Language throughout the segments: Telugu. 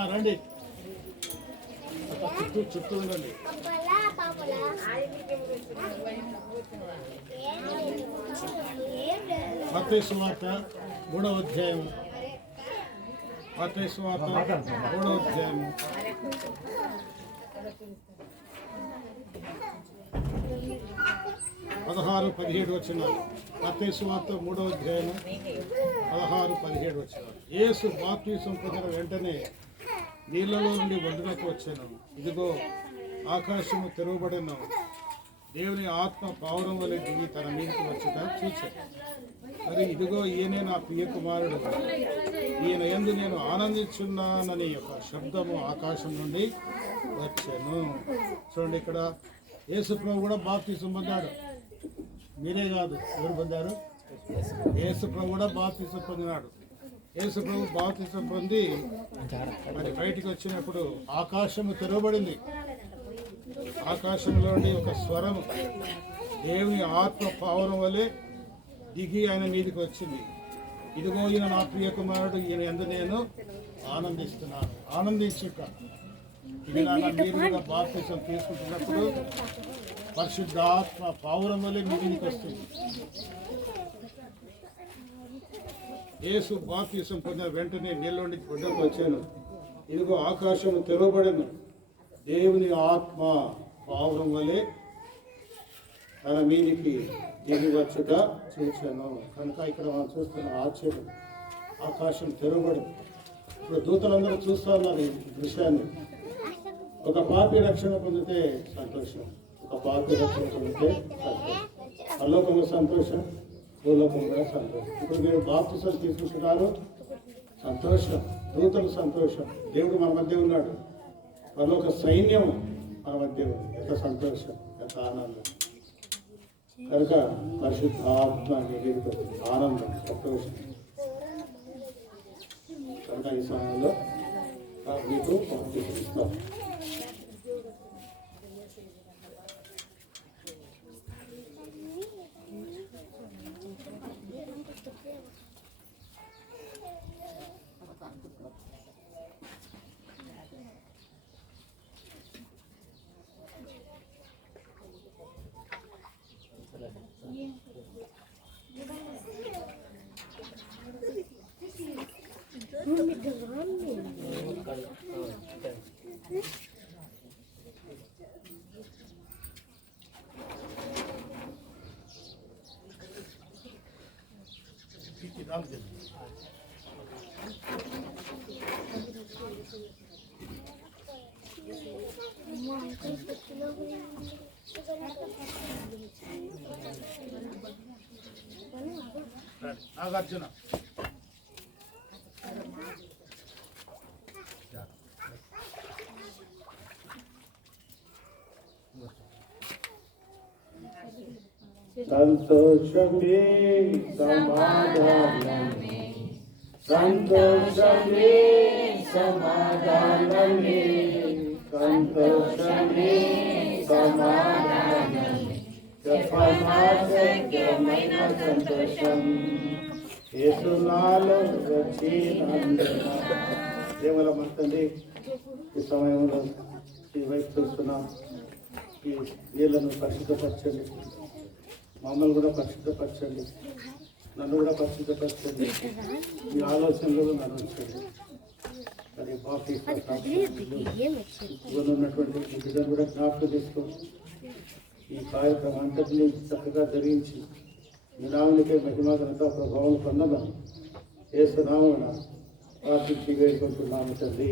అమ్మా రండి, చుట్టూ చుట్టూ ఉండండి. మత్తయి సువార్త 3వ అధ్యాయం. మత్తయి సువార్త 3వ అధ్యాయం 16-17 వచనాలు. మత్తయి సువార్త 3వ అధ్యాయం 16-17 వచనాలు. యేసు బాప్తిసం పొందిన వెంటనే నీళ్లలో నుండి ఒడ్డునకు వచ్చాను. ఇదిగో ఆకాశము తెరవబడను, దేవుని ఆత్మ పావురం వలె దిగి తన మీదకి వచ్చుట చూచాను. మరి ఇదిగో ఈయనే నా ప్రియ కుమారుడు, ఈయన యందు నేను ఆనందించున్నానని ఒక శబ్దము ఆకాశం నుండి వచ్చాను. చూడండి, ఇక్కడ యేసు ప్రభు కూడా బాప్తిసం పొందాడు. మీరే కాదు, ఎవరు పొందారు? యేసు ప్రభు కూడా బాప్తిసం పొందినాడు. యేసు ప్రభు బాప్తిసం పొంది మరి బయటికి వచ్చినప్పుడు ఆకాశము తెరవబడింది. ఆకాశంలోని ఒక స్వరము దేవుని ఆత్మ పావురం వలె దిగి ఆయన మీదకి వచ్చింది. ఇదిగో ఈయన నా ప్రియ కుమారుడు, ఈయన యందు నేను ఆనందిస్తున్నాను. ఆనందించుట ఇది నా మీరు కూడా బాప్తిసం తీసుకుంటున్నప్పుడు పరిశుద్ధాత్మ పావురం వలె మీ మీదకి వస్తుంది. యేసు బాప్తిసం పొందిన వెంటనే నీళ్ళలోని గుడ్డకు వచ్చాను. ఇదిగో ఆకాశము తెరవబడను, దేవుని ఆత్మ పావురం వలె తన మీదికి దిగి వచ్చుట చూశాను. కనుక ఇక్కడ మనం చూస్తున్న ఆశ్చర్యం, ఆకాశం తెరవబడింది. ఇప్పుడు దూతలందరూ చూస్తూ ఉన్నారు ఈ దృశ్యాన్ని. ఒక పాపి రక్షణ పొందితే సంతోషం, ఒక పాపి రక్షణ పొందితే సంతోషం. పరలోకంలో సంతోషం, భూలోకంలో సంతోషం. ఇప్పుడు మీరు బాప్తిసం తీసుకుంటున్నారు, సంతోషం. దూతలు సంతోషం, దేవుడు మన మధ్య ఉన్నాడు, పరలోక సైన్యం మన మధ్య ఉంది. ఎంత సంతోషం, ఎంత ఆనందం. కనుక పరిశుద్ధాత్మ ఆనందం, సంతోషం. కనుక ఈ సమయంలో మీకు బాప్తిసం ఇస్తాం. నాగార్జున సంతోషమే సమాధానమే, సంతోషమే సమాధానమే, సంతోషమే సమాధానమే, చెప్పమాసక్యమైన సంతోషం యేసు నాలో వచ్చినందున. దేవల మంతండి, ఈ సమయంలో ఈ వైపు చూస్తున్నాం. ఈ నీళ్లను పరిశుద్ధపరచండి, మమ్మల్ని కూడా పరిశుద్ధపరచండి, నన్ను కూడా పరిశుద్ధపరచండి, మీ ఆలోచనలు నన్ను ఉంచండి. మరి ఉన్నటువంటి ఈ బిడ్డను కూడా జ్ఞాపకం చేసుకోండి. ఈ కార్యక్రమం అంతటినీ చక్కగా ధరించి మీ నామనికై మహిమానంతా ప్రభావం పొందమని యేసు నామమున ప్రార్థించి వేడుకుంటున్నాము తండ్రి.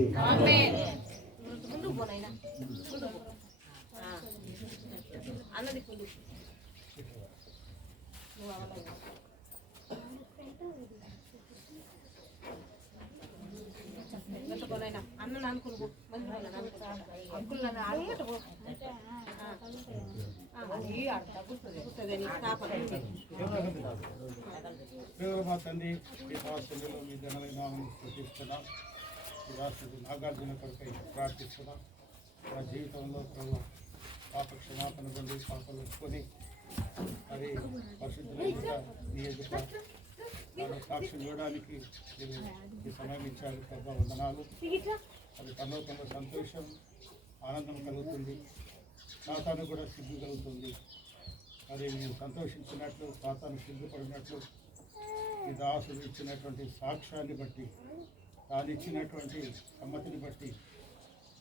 మా తండ్రి, మీ భాషలో మీ ఘనమైన ప్రతిస్తున్నాం. ఈ రాష్ట్ర నాగార్జున కొరకై ప్రార్థిస్తున్నాం. మా జీవితంలో ప్రభు పాప క్షమాపణ పొంది పాపలు వచ్చుకొని మరి పరిశుద్ధులైన నీ ఎదుట సాక్ష్యం ఇవ్వడానికి మీరు ఈ సమయం ఇచ్చారు. ప్రభు వందనాలు. అది పరలోకంలో సంతోషం ఆనందం కలుగుతుంది, సాతాను కూడా సిగ్గు కలుగుతుంది. మరి నేను సంతోషించినట్లు సాతాను సిగ్గుపడినట్లు ఈ దాసుడు ఇచ్చినటువంటి సాక్ష్యాన్ని బట్టి, తాను ఇచ్చినటువంటి సమ్మతిని బట్టి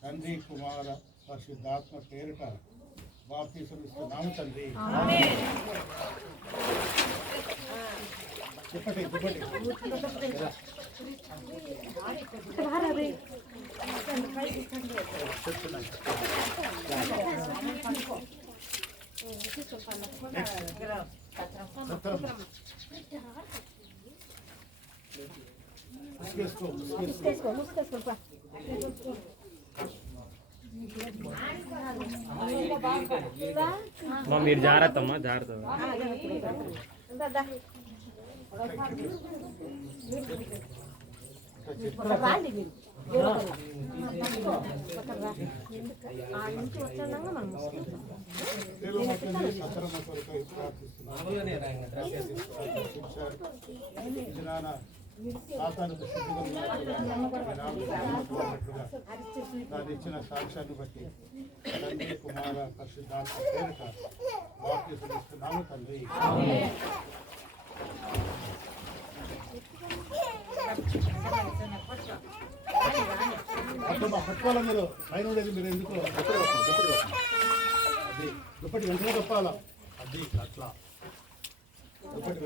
తండ్రి కుమార పరిశుద్ధాత్మ పేరిట బాప్తిసం ఇస్తున్నాము తండ్రి. చెప్పండి చెప్పండి. మీరు జాగ్రత్త అమ్మా, జాగ్రత్త. దాని ఇచ్చిన సాక్ష్యాన్ని బట్టి తండ్రి కుమార పరిశుద్ధాత్మ పేరిట బాప్తిసం ఇస్తున్నాము తండ్రి. పట్టుకోవాలా మీరు పైన ఉండేది, మీరు ఎందుకు అది దుప్పటి వెంటనే తప్పాలా, అది అట్లా దుప్పటి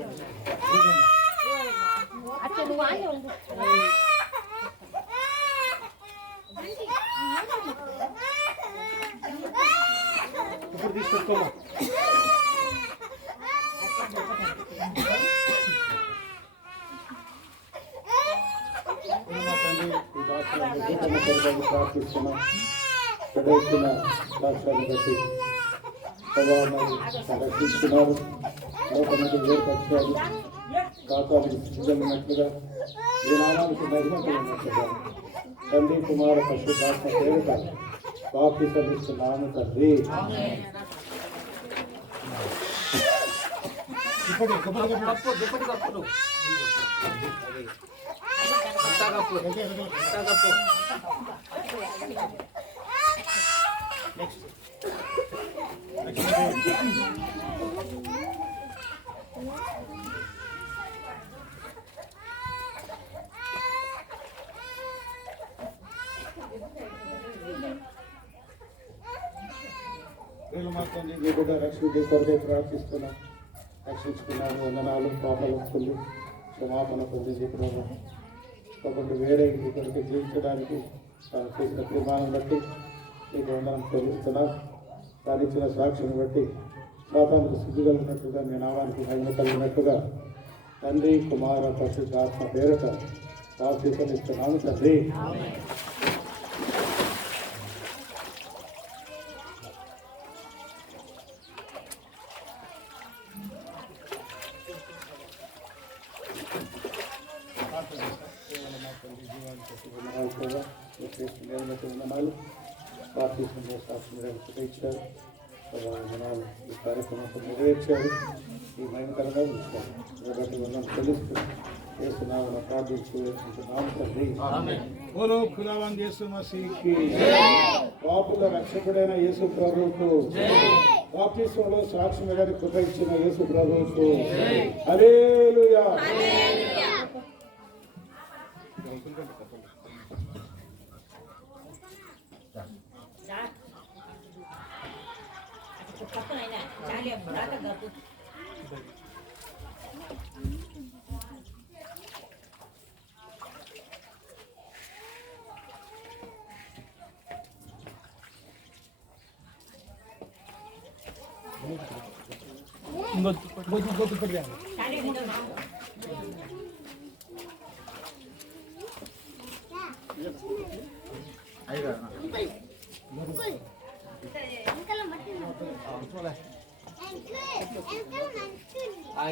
ఇప్పుడు తీసుకొచ్చుకోమా. ప్రార్థిస్తున్నాం. ప్రవేశించిన సాక్ష్యాన్ని బట్టి ప్రభావాన్ని రక్షిస్తున్నారు, లోకమంది వేరుపరిచారు, ఖాతాలకు సిద్ధమైనట్లుగా ఈ నామానికి మహిమ కలిగినట్లుగా తండ్రి కుమార పరిశుద్ధాత్మ పేరిట బాప్తిసం ఇస్తున్నాము తండ్రి. మాత్రమే మీ కూడా రక్షణ కొరకే ప్రార్థిస్తున్నాం. రక్షించుకున్నాను, వందనాలు, పాపలు వస్తుంది, క్షమాపణ పొందింది ప్రభు. కాబట్టి వేరే మీ కొరకు జీవించడానికి తాను చేసిన తీర్మానం బట్టి మీకు వందనం చెల్లిస్తున్నాం. తాను ఇచ్చిన సాక్షిని బట్టి పాపానికి సిద్ధి కలిగినట్లుగా మీ నామానికి మహిమ కలిగినట్టుగా తండ్రి కుమార పరిశుద్ధాత్మ పేరిట బాప్తిసం ఇస్తున్నాము తండ్రి. వందనాలు బాప్తిసంలో సాక్షి ఇచ్చారు, వందనాలు ఈ కార్యక్రమం నెరవేర్చారు, ఈ మహిమకరంగా ఇచ్చారు. కాబట్టి వందనం చెల్లిస్తూ చేస్తున్నాము ప్రార్థించు తండ్రి. బోలో ఖుదావన్ యేసు మసీహ్కి, పాపుల రక్షకుడైన యేసు ప్రభువుకు, బాప్తిసంలో సాక్షి గారి కృప ఇచ్చిన యేసు ప్రభువుకు హల్లెలూయా.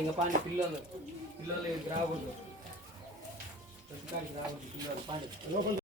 ఇంకా పాండి పిల్లలు రాకూడదు, రాకూడదు పిల్లలు పాండి.